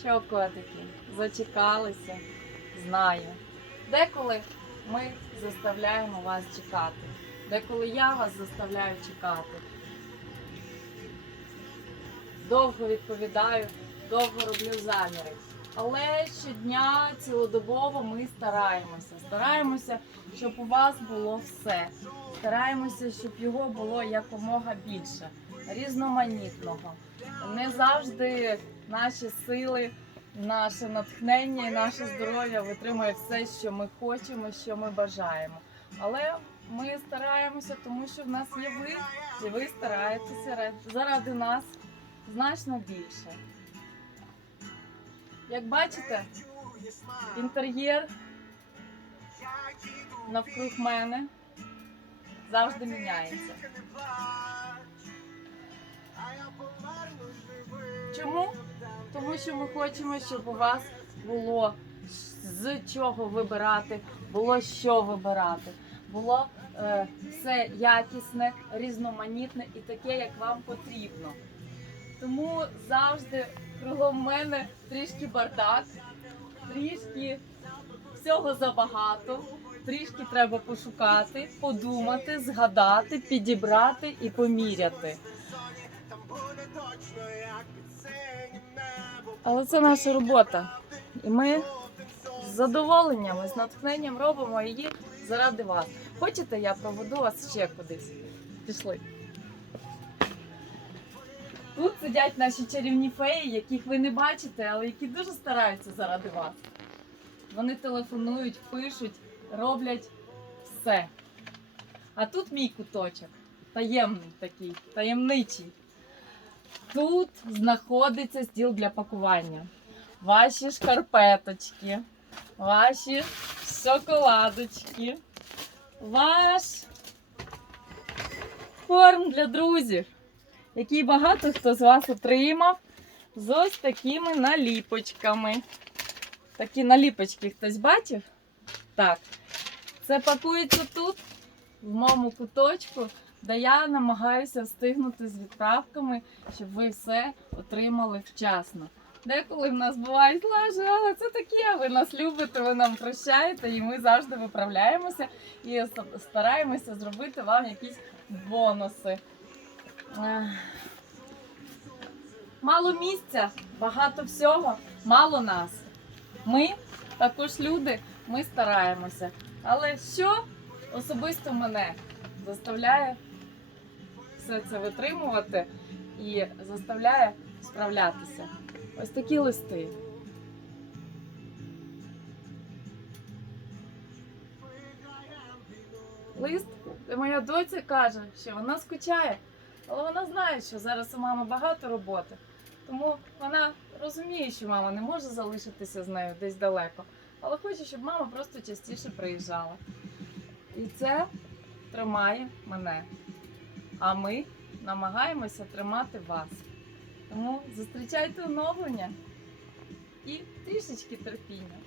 Що, котики, зачекалися? Знаю. Деколи ми заставляємо вас чекати. Деколи я вас заставляю чекати. Довго відповідаю, довго роблю заміри. Але щодня, цілодобово ми стараємося. Стараємося, щоб у вас було все. Стараємося, щоб його було якомога більше, різноманітного. Не завжди наші сили, наше натхнення і наше здоров'я витримує все, що ми хочемо, що ми бажаємо. Але ми стараємося, тому що в нас є ви, і ви стараєтеся заради нас значно більше. Як бачите, інтер'єр навкруг мене завжди міняється. Чому? Тому що ми хочемо, щоб у вас було з чого вибирати, було що вибирати, було е, все якісне, різноманітне і таке, як вам потрібно. Тому завжди кругом мене трішки бардак, трішки всього забагато, трішки треба пошукати, подумати, згадати, підібрати і поміряти. Але це наша робота. І ми з задоволенням, і з натхненням робимо її заради вас. Хочете, я проведу вас ще кудись? Пішли. Тут сидять наші чарівні феї, яких ви не бачите, але які дуже стараються заради вас. Вони телефонують, пишуть, роблять все. А тут мій куточок, таємний такий, таємничий. Тут знаходиться стіл для пакування. Ваші шкарпеточки, ваші шоколадочки, ваш корм для друзів, який багато хто з вас отримав з ось такими наліпочками. Такі наліпочки хтось бачив? Так. Це пакується тут, в моєму куточку, де я намагаюся встигнути з відправками, щоб ви все отримали вчасно. Деколи в нас бувають лажі, але це таке. Ви нас любите, ви нам прощаєте, і ми завжди виправляємося і стараємося зробити вам якісь бонуси. Мало місця, багато всього, мало нас. Ми також люди, ми стараємося. Але що особисто мене заставляє все це витримувати і заставляє справлятися? Ось такі листи. Лист, де моя доця каже, що вона скучає, але вона знає, що зараз у мами багато роботи. Тому вона розуміє, що мама не може залишитися з нею десь далеко, але хоче, щоб мама просто частіше приїжджала. І це тримає мене. А ми намагаємося тримати вас. Тому зустрічайте оновлення і трішечки терпіння.